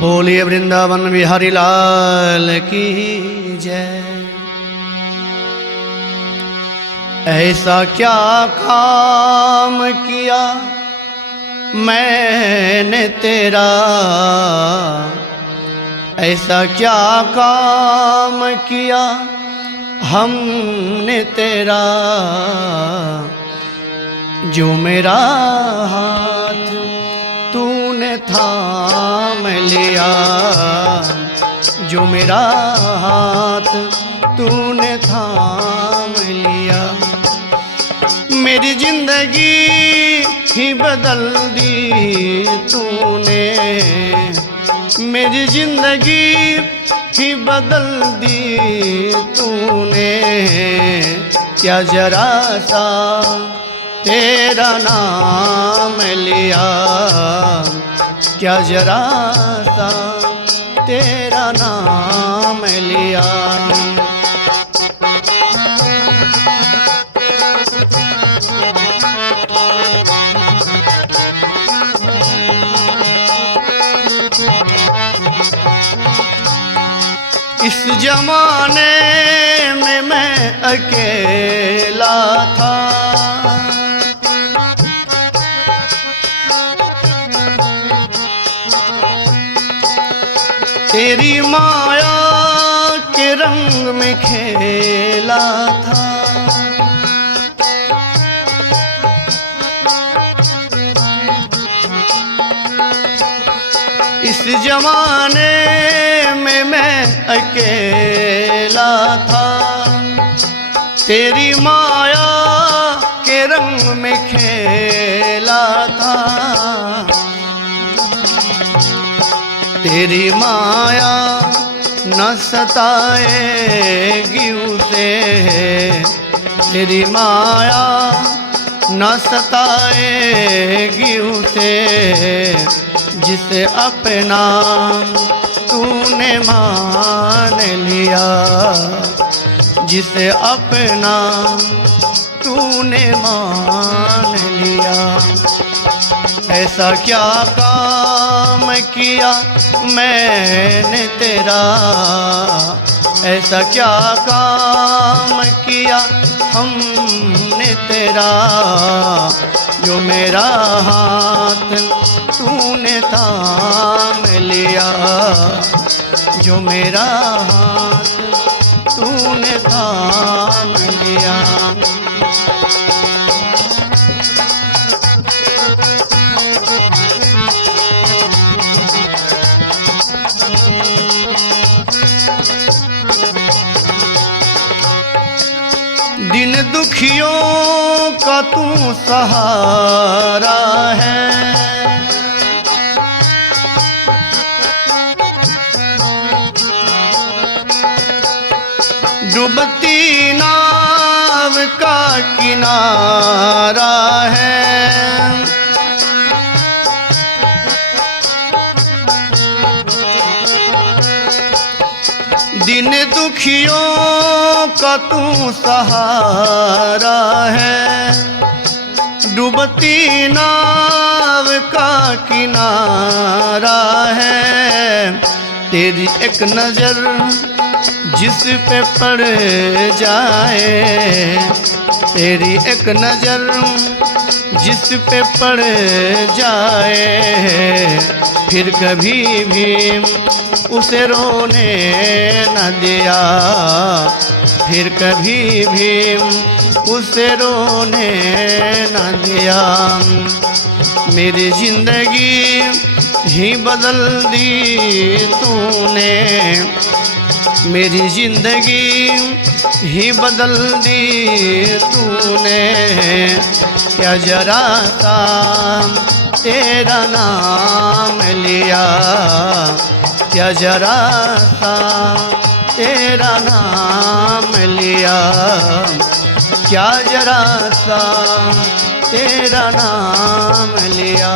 बोलिए वृंदावन बिहारी लाल की जय। ऐसा क्या काम किया मैंने तेरा, ऐसा क्या काम किया हमने तेरा, जो मेरा हाथ तूने थाम लिया, जो मेरा हाथ तूने थाम लिया। मेरी जिंदगी ही बदल दी तूने, मेरी जिंदगी ही बदल दी तूने। क्या जरा सा तेरा नाम लिया, क्या जरा सा तेरा नाम लिया। इस जमाने में मैं अकेला था, तेरी माया के रंग में खेला था। इस जमाने में मैं अकेला था, तेरी माया के रंग में खेला था। तेरी माया न सताएगी उसे, तेरी माया न सताएगी उसे, जिसे अपना तूने मान लिया, जिसे अपना तूने मान लिया। ऐसा क्या काम किया मैंने तेरा, ऐसा क्या काम किया हमने तेरा, जो मेरा हाथ तूने थाम लिया, जो मेरा हाथ तूने थाम लिया। दिन दुखियों का तू सहारा है, डूबती नाव का किनारा है। दिन दुखियों का तू सहारा है, डूबती नाव का किनारा है। तेरी एक नजर जिस पे पड़ जाए, तेरी एक नजर जिस पे पड़ जाए, फिर कभी भी उसे रोने न दिया, फिर कभी भी उसे रोने न दिया। मेरी जिंदगी ही बदल दी तूने, मेरी जिंदगी ही बदल दी तूने। क्या जरा सा तेरा नाम लिया, क्या जरा सा तेरा नाम लिया, क्या जरा सा तेरा नाम लिया।